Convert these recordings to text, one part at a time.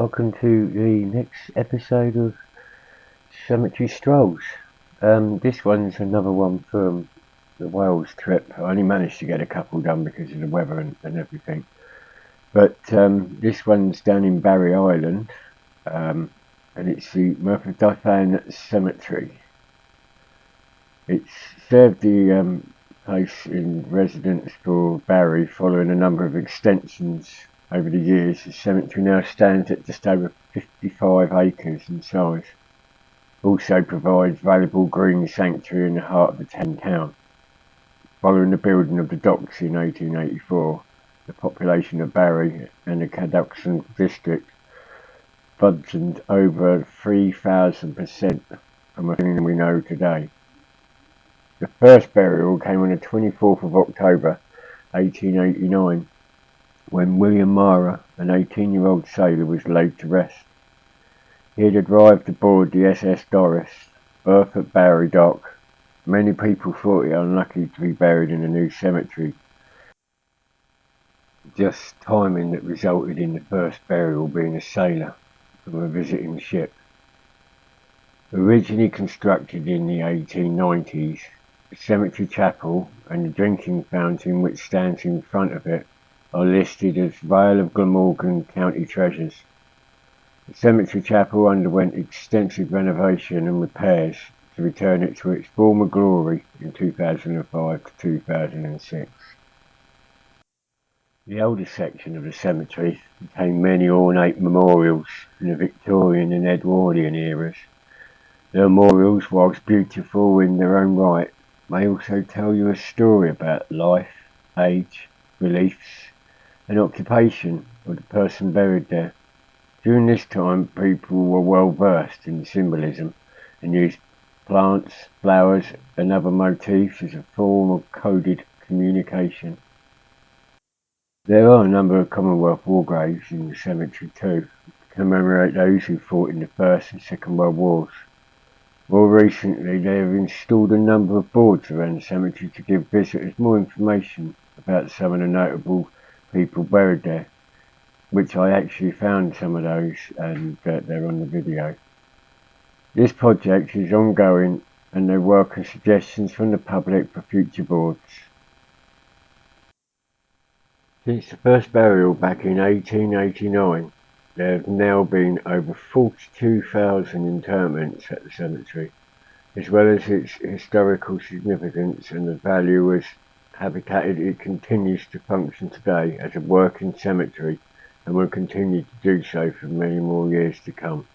welcome to the next episode of Cemetery Strolls. This one's another one from the Wales trip. I only managed to get a couple done because of the weather and everything. But this one's down in Barry Island, and it's the Merthyr Dyfan Cemetery. It's served the place in residence for Barry following a number of extensions over the years. The cemetery now stands at just over 55 acres in size. Also provides valuable green sanctuary in the heart of the town. Following the building of the docks in 1884, the population of Barry and the Cadoxon district bludgeoned over 3,000% from everything we know today. The first burial came on the 24th of October 1889, when William Mara, an 18-year-old sailor, was laid to rest. He had arrived aboard the SS Doris, berthed at Barry Dock. Many people thought it unlucky to be buried in a new cemetery, just timing that resulted in the first burial being a sailor from a visiting ship. Originally constructed in the 1890s, the cemetery chapel and the drinking fountain which stands in front of it are listed as Vale of Glamorgan County Treasures. The cemetery chapel underwent extensive renovation and repairs to return it to its former glory in 2005 to 2006. The older section of the cemetery contained many ornate memorials in the Victorian and Edwardian eras. The memorials, whilst beautiful in their own right, may also tell you a story about life, age, beliefs, and occupation of the person buried there. During this time, people were well versed in symbolism and used plants, flowers, and other motifs as a form of coded communication. There are a number of Commonwealth war graves in the cemetery too, to commemorate those who fought in the First and Second World Wars. More recently, they have installed a number of boards around the cemetery to give visitors more information about some of the notable people buried there, which I actually found some of those, and they're on the video. This project is ongoing and they welcome suggestions from the public for future boards. Since the first burial back in 1889, there have now been over 42,000 interments at the cemetery, as well as its historical significance and the value as habitat. It continues to function today as a working cemetery and will continue to do so for many more years to come.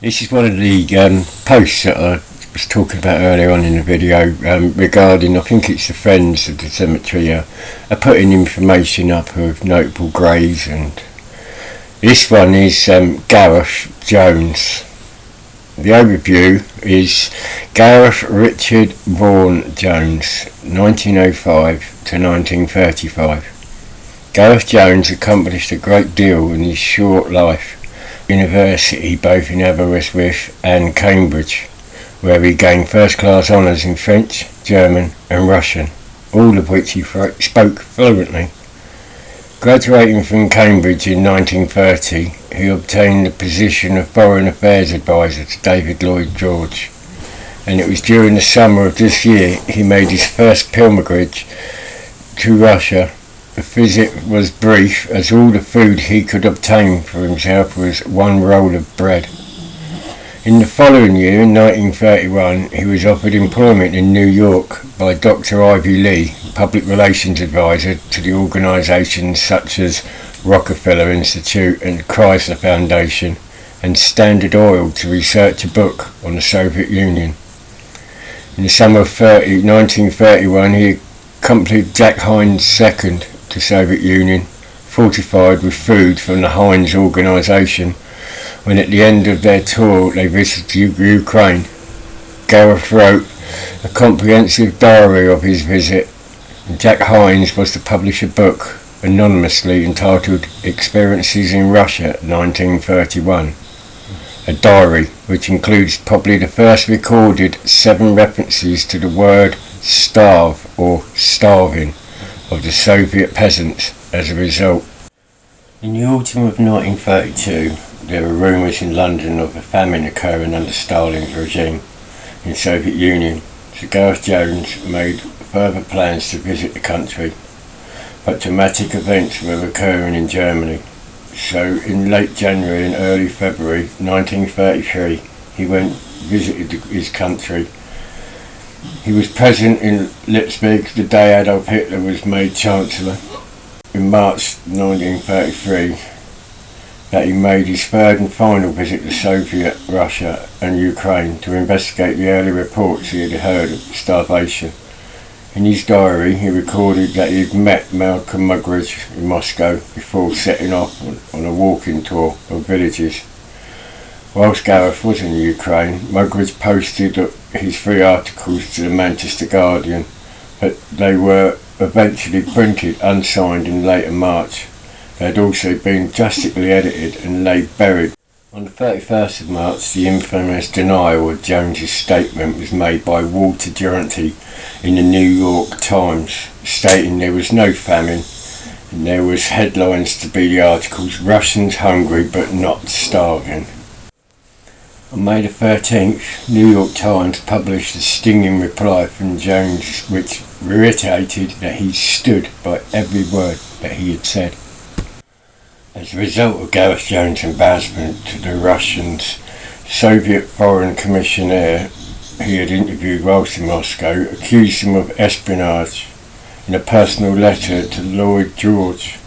This is one of the posts that I was talking about earlier on in the video regarding, I think it's the Friends of the Cemetery are putting information up of notable graves, and this one is Gareth Jones. The overview is Gareth Richard Vaughan Jones, 1905 to 1935. Gareth Jones accomplished a great deal in his short life. University both in Aberystwyth and Cambridge, where he gained first-class honours in French, German and Russian, all of which he spoke fluently. Graduating from Cambridge in 1930, he obtained the position of Foreign Affairs Advisor to David Lloyd George, and it was during the summer of this year he made his first pilgrimage to Russia. The visit was brief, as all the food he could obtain for himself was one roll of bread. In the following year, in 1931, he was offered employment in New York by Dr. Ivy Lee, Public Relations Advisor to the organisations such as Rockefeller Institute and Chrysler Foundation, and Standard Oil to research a book on the Soviet Union. In the summer of 1931, he accompanied Jack Hines II to Soviet Union, fortified with food from the Heinz organisation, when at the end of their tour they visited Ukraine. Gareth wrote a comprehensive diary of his visit, and Jack Hines was to publish a book anonymously entitled Experiences in Russia 1931, a diary which includes probably the first recorded 7 references to the word starve or starving of the Soviet peasants as a result. In the autumn of 1932, there were rumours in London of a famine occurring under Stalin's regime in the Soviet Union, so Gareth Jones made further plans to visit the country, but dramatic events were occurring in Germany. So in late January and early February 1933, he visited his country. He was present in Leipzig the day Adolf Hitler was made Chancellor. In March 1933, that he made his third and final visit to Soviet Russia and Ukraine to investigate the early reports he had heard of starvation. In his diary, he recorded that he had met Malcolm Muggeridge in Moscow before setting off on a walking tour of villages. Whilst Gareth was in Ukraine, Muggeridge posted his 3 articles to the Manchester Guardian, but they were eventually printed unsigned in later March. They had also been drastically edited and lay buried. On the 31st of March, the infamous denial of Jones's statement was made by Walter Duranty in the New York Times, stating there was no famine, and there was headlines to be the articles, "Russians hungry but not starving." On May the 13th, New York Times published a stinging reply from Jones which reiterated that he stood by every word that he had said. As a result of Gareth Jones' embarrassment to the Russians, Soviet Foreign Commissioner he had interviewed whilst in Moscow accused him of espionage in a personal letter to Lloyd George.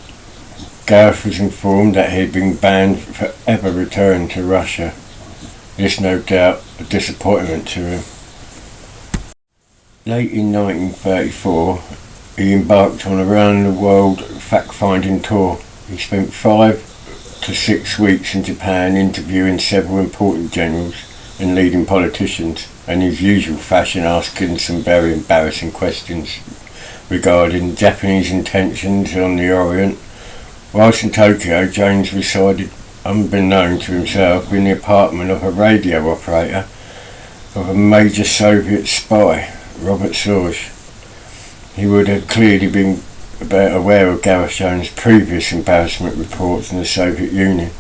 Gareth was informed that he had been banned from ever returning to Russia. This no doubt a disappointment to him. Late in 1934, he embarked on a round-the-world fact-finding tour. He spent 5 to 6 weeks in Japan interviewing several important generals and leading politicians, and in his usual fashion asking some very embarrassing questions regarding Japanese intentions on the Orient. Whilst in Tokyo, Jones resided, unbeknown to himself, in the apartment of a radio operator of a major Soviet spy, Robert Sorge. He would have clearly been aware of Gareth Jones' previous embarrassment reports in the Soviet Union.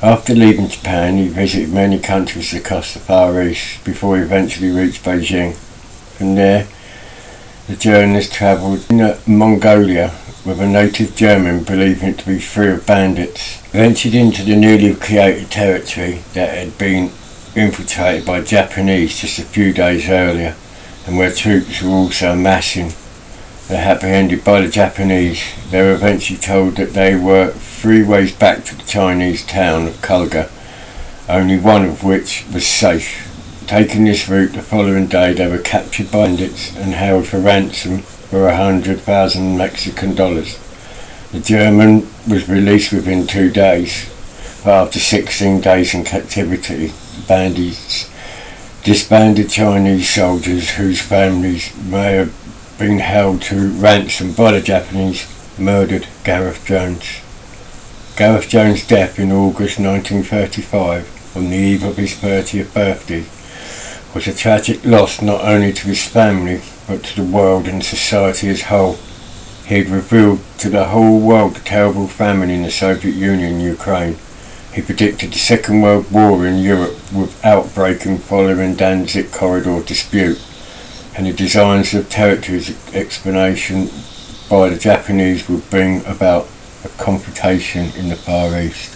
After leaving Japan, he visited many countries across the Far East before he eventually reached Beijing. From there, the journalist travelled in Mongolia with a native German believing it to be free of bandits, ventured into the newly created territory that had been infiltrated by Japanese just a few days earlier, and where troops were also amassing. They were apprehended by the Japanese. They were eventually told that they were 3 ways back to the Chinese town of Kulga, only one of which was safe. Taking this route the following day, they were captured by bandits and held for ransom for 100,000 Mexican dollars. The German was released within 2 days, but after 16 days in captivity, the bandits disbanded Chinese soldiers whose families may have been held to ransom by the Japanese, murdered Gareth Jones. Gareth Jones' death in August 1935, on the eve of his 30th birthday, was a tragic loss not only to his family, but to the world and society as a whole. He had revealed to the whole world the terrible famine in the Soviet Union and Ukraine. He predicted the Second World War in Europe without breaking following Danzig corridor dispute, and the designs of territories explanation by the Japanese would bring about a confrontation in the Far East.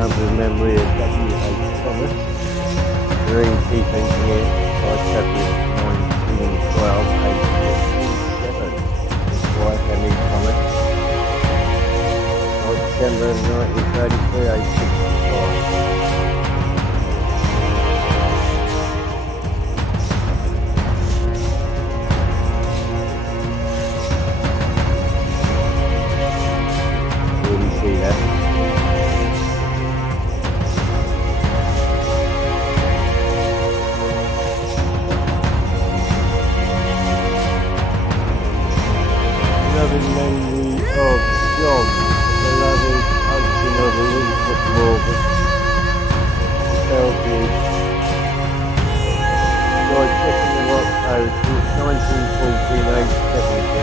another memory of W.H. Thomas, Marine Chief Engineer by February 1912, aged 57. His wife Emmy Thomas, by December 1933, aged 65. See that. Another memory of John, the beloved husband of Elizabeth Morgan, Bellevue, died 2nd of October 1914, aged 70,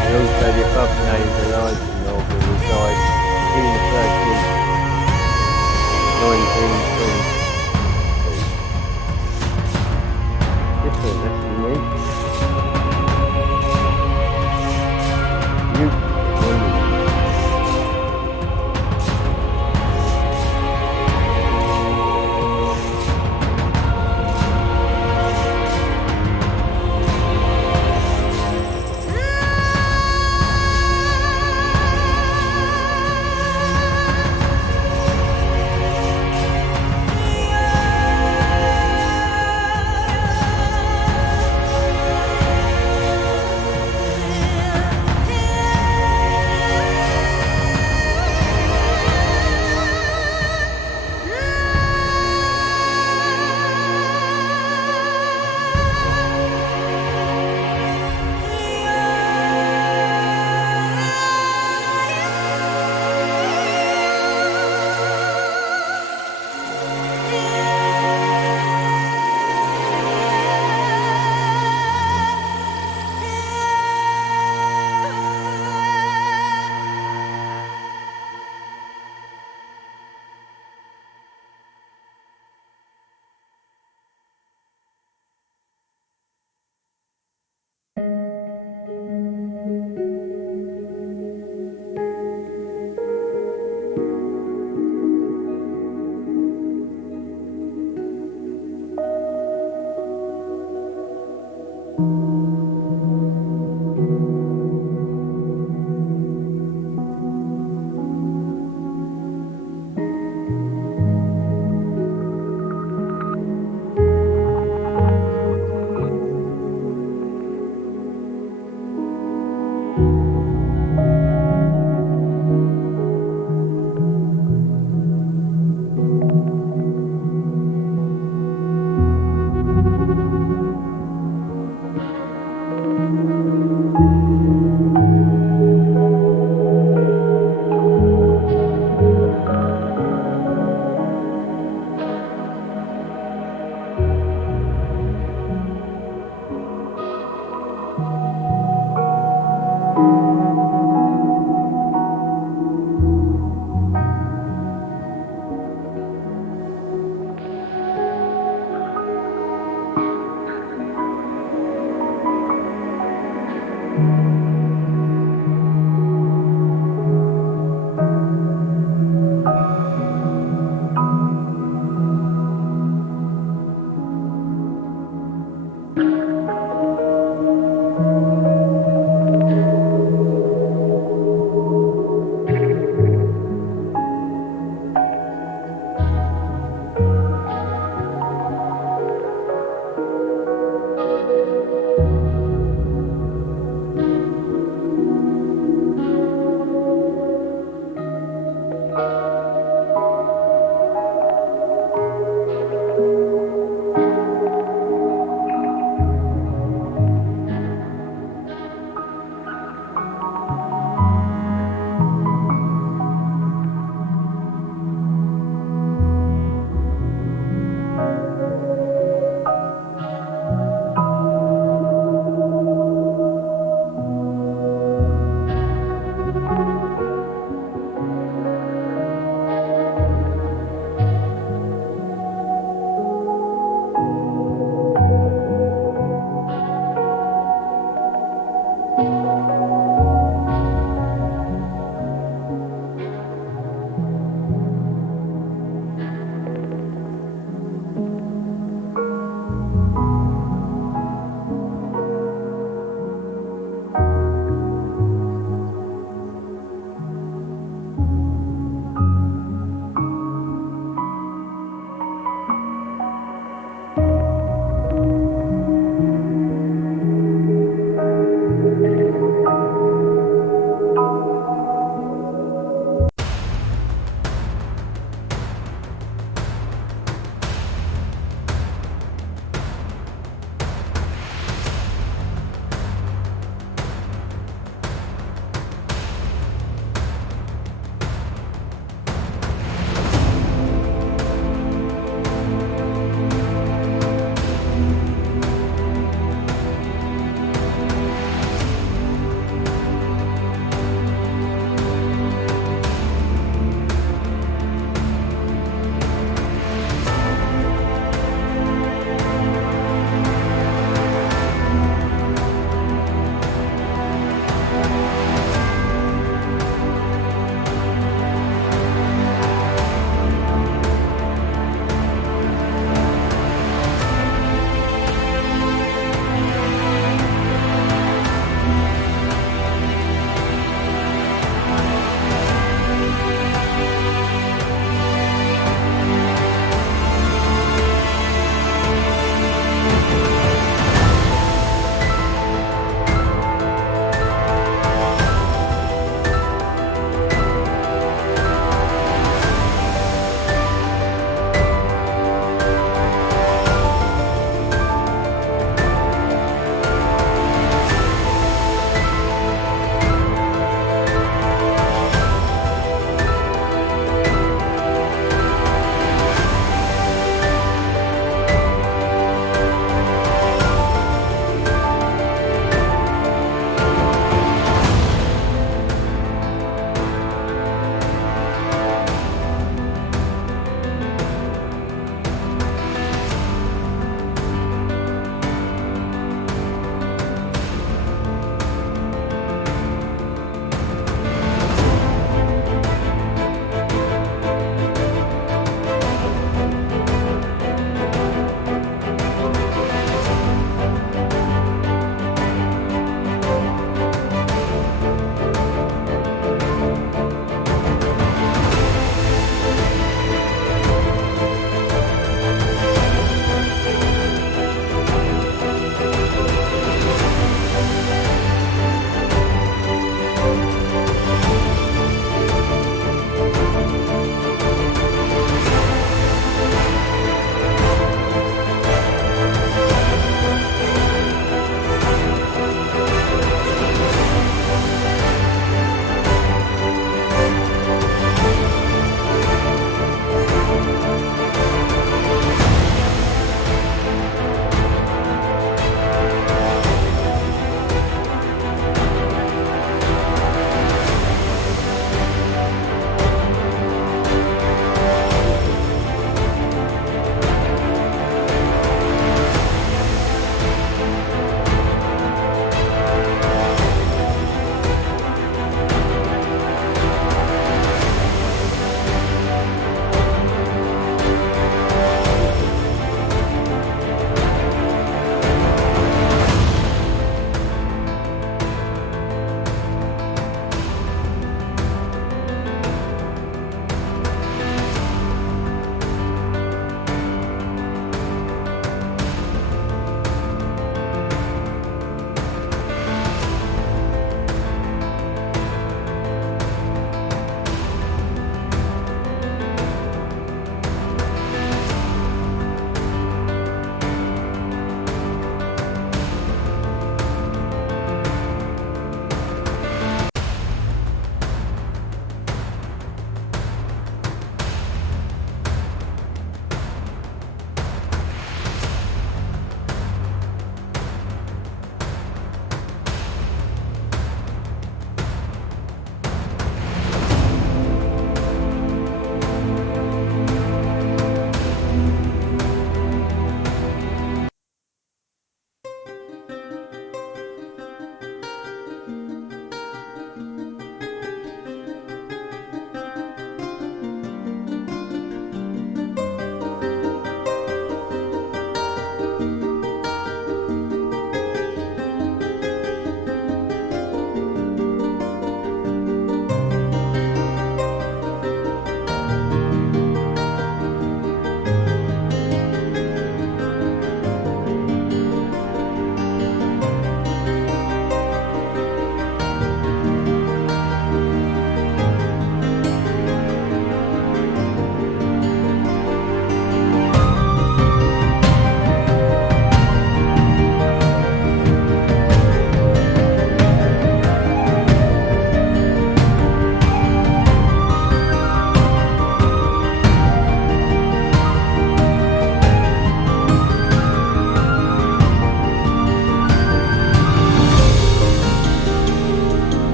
and also the above named Eliza Morgan, who died June 13th, 1922. Different, that's unique. Beautiful.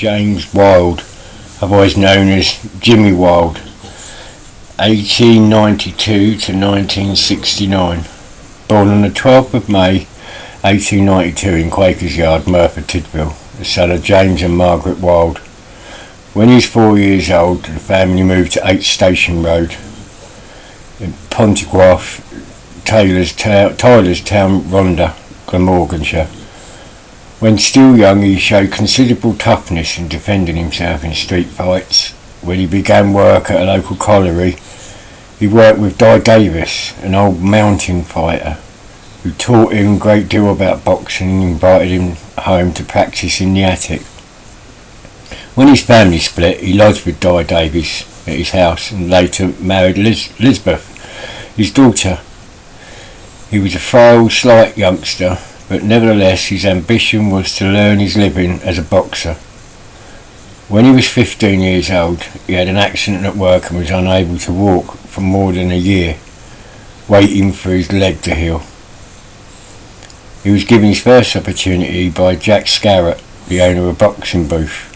James Wilde, otherwise known as Jimmy Wilde, 1892 to 1969. Born on the 12th of May 1892 in Quakers Yard, Merthyr Tydfil, the son of James and Margaret Wilde. When he was 4 years old, the family moved to 8 Station Road in Pontycroft, Tyler's Town, Rhondda, Glamorganshire. When still young, he showed considerable toughness in defending himself in street fights. When he began work at a local colliery, he worked with Di Davis, an old mountain fighter, who taught him a great deal about boxing and invited him home to practice in the attic. When his family split, he lodged with Di Davis at his house and later married Elizabeth, his daughter. He was a frail, slight youngster, but nevertheless his ambition was to earn his living as a boxer. When he was 15 years old, he had an accident at work and was unable to walk for more than a year, waiting for his leg to heal. He was given his first opportunity by Jack Scarrett, the owner of a boxing booth.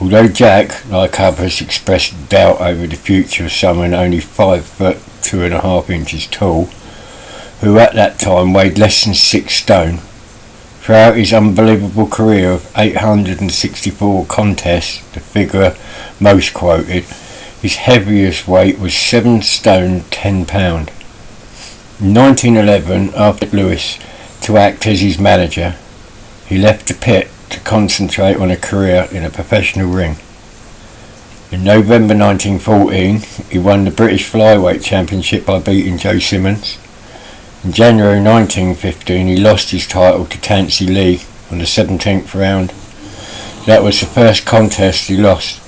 Although Jack, like others, expressed doubt over the future of someone only 5 foot 2.5 inches tall, who at that time weighed less than 6 stone, throughout his unbelievable career of 864 contests, the figure most quoted, his heaviest weight was 7 stone 10 pound. In 1911, after Lewis to act as his manager, he left the pit to concentrate on a career in a professional ring. In November 1914, he won the British Flyweight Championship by beating Joe Simmons. In January 1915, he lost his title to Tansy Lee on the 17th round. That was the first contest he lost,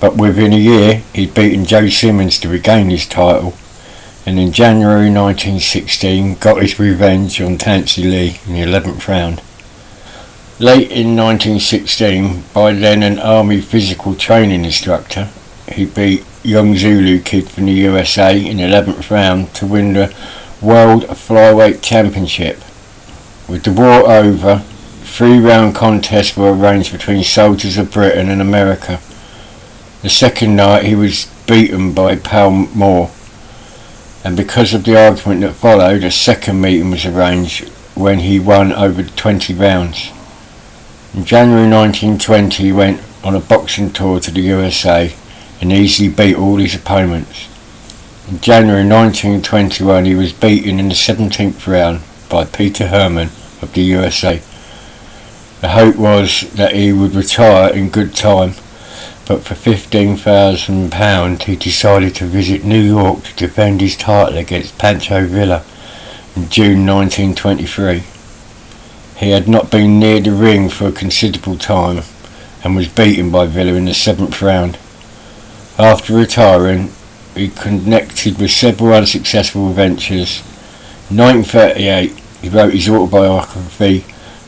but within a year he'd beaten Joe Simmons to regain his title, and in January 1916 got his revenge on Tansy Lee in the 11th round. Late in 1916, by then an army physical training instructor, he beat young Zulu kid from the USA in the 11th round to win the World Flyweight Championship. With the war over, 3-round contests were arranged between soldiers of Britain and America. The second night he was beaten by Pal Moore, and because of the argument that followed, a second meeting was arranged when he won over 20 rounds. In January 1920 he went on a boxing tour to the USA and easily beat all his opponents. In January 1921 he was beaten in the 17th round by Peter Herman of the USA. The hope was that he would retire in good time, but for £15,000 he decided to visit New York to defend his title against Pancho Villa in June 1923. He had not been near the ring for a considerable time and was beaten by Villa in the 7th round. After retiring, he connected with several unsuccessful ventures. In 1938 he wrote his autobiography,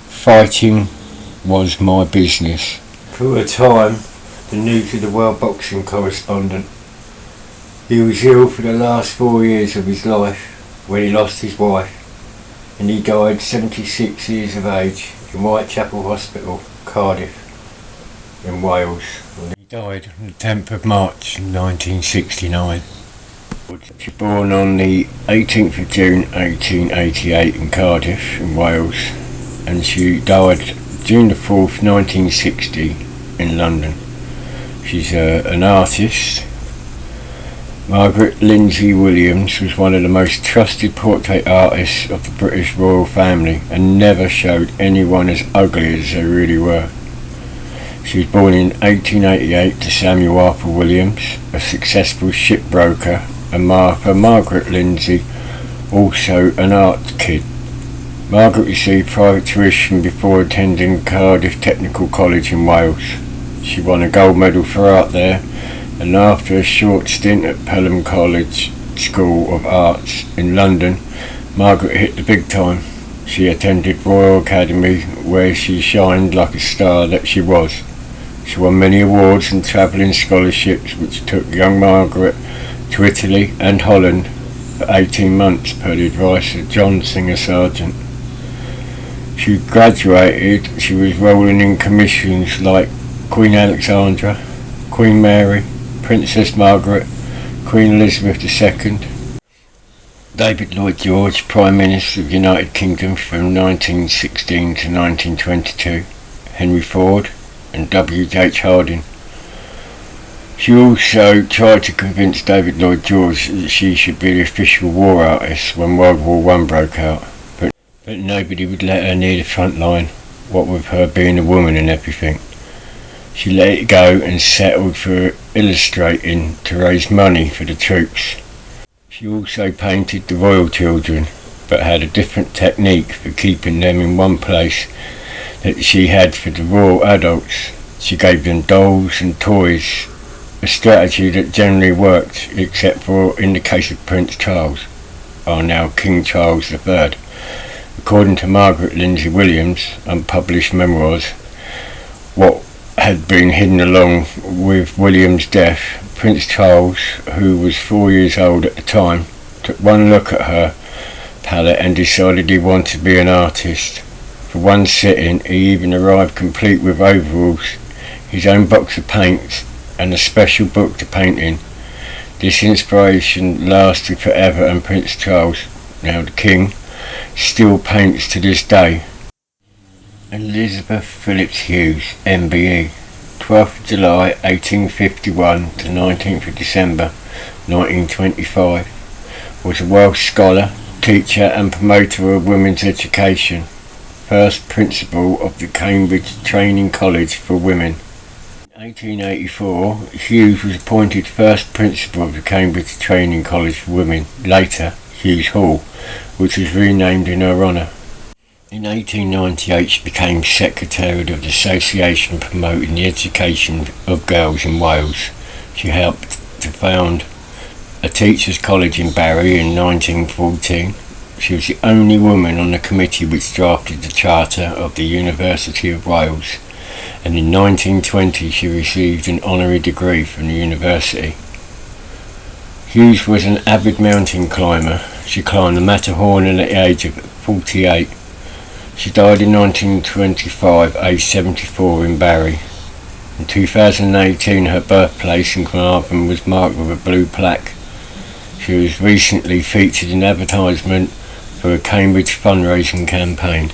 Fighting Was My Business. For a time, the News of the World boxing correspondent. He was ill for the last 4 years of his life when he lost his wife, and he died 76 years of age in Whitechapel Hospital, Cardiff, in Wales. He died on the 10th of March 1969. She was born on the 18th of June 1888 in Cardiff, in Wales, and she died June the 4th, 1960 in London. She's an artist. Margaret Lindsay Williams was one of the most trusted portrait artists of the British royal family and never showed anyone as ugly as they really were. She was born in 1888 to Samuel Arthur Williams, a successful shipbroker, and Margaret Lindsay, also an art kid. Margaret received private tuition before attending Cardiff Technical College in Wales. She won a gold medal for art there, and after a short stint at Pelham College School of Arts in London, Margaret hit the big time. She attended Royal Academy, where she shined like a star that she was. She won many awards and travelling scholarships, which took young Margaret to Italy and Holland for 18 months per the advice of John Singer Sargent. She graduated. She was rolling in commissions like Queen Alexandra, Queen Mary, Princess Margaret, Queen Elizabeth II, David Lloyd George, Prime Minister of the United Kingdom from 1916 to 1922, Henry Ford, and W.H. Harding. She also tried to convince David Lloyd George that she should be the official war artist when World War I broke out, but nobody would let her near the front line, what with her being a woman and everything. She let it go and settled for illustrating to raise money for the troops. She also painted the royal children, but had a different technique for keeping them in one place that she had for the royal adults. She gave them dolls and toys, a strategy that generally worked except for in the case of Prince Charles, or now King Charles III. According to Margaret Lindsay Williams' unpublished memoirs, what had been hidden along with William's death, Prince Charles, who was 4 years old at the time, took one look at her palette and decided he wanted to be an artist. For one sitting, he even arrived complete with overalls, his own box of paints, and a special book to paint in. This inspiration lasted forever, and Prince Charles, now the King, still paints to this day. Elizabeth Phillips Hughes, MBE, 12th July 1851 to 19th of December 1925, was a Welsh scholar, teacher and promoter of women's education, first principal of the Cambridge Training College for Women. In 1884, Hughes was appointed first principal of the Cambridge Training College for Women, later Hughes Hall, which was renamed in her honour. In 1898 she became secretary of the association promoting the education of girls in Wales. She helped to found a teachers' college in Barry in 1914. She was the only woman on the committee which drafted the charter of the University of Wales, and in 1920 she received an honorary degree from the university. Hughes was an avid mountain climber. She climbed the Matterhorn at the age of 48. She died in 1925, aged 74, in Barry. In 2018, her birthplace in Carnarvon was marked with a blue plaque. She was recently featured in advertisement for a Cambridge fundraising campaign.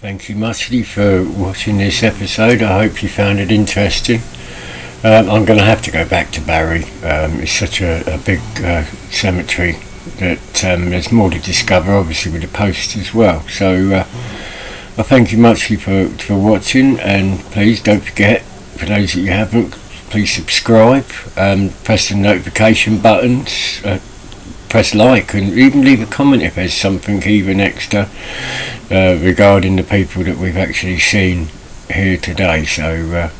Thank you muchly for watching this episode. I hope you found it interesting. I'm going to have to go back to Barry. It's such a big cemetery that there's more to discover, obviously with the post as well. So I thank you muchly for watching, and please don't forget, for those that you haven't, please subscribe, press the notification buttons, press like, and even leave a comment if there's something even extra regarding the people that we've actually seen here today. So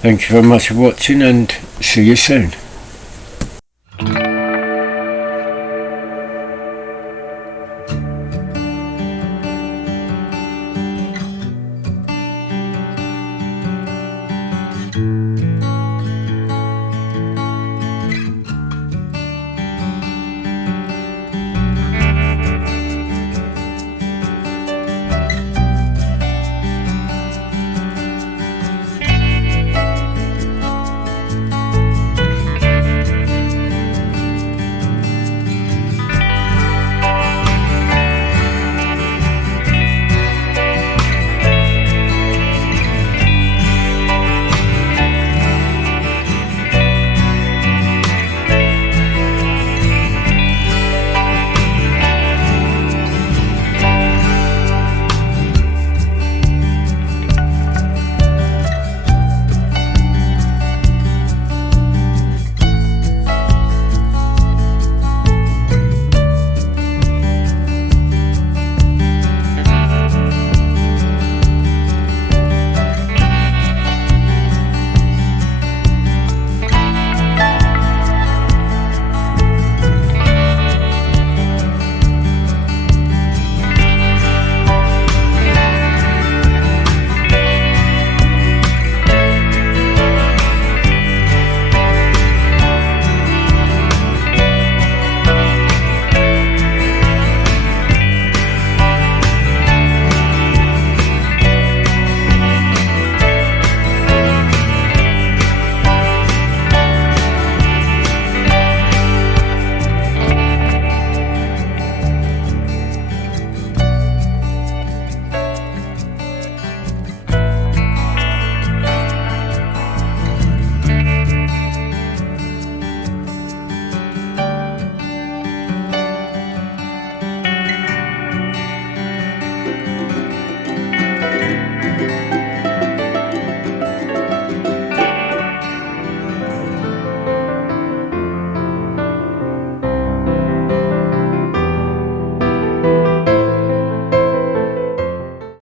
thank you very much for watching, and see you soon.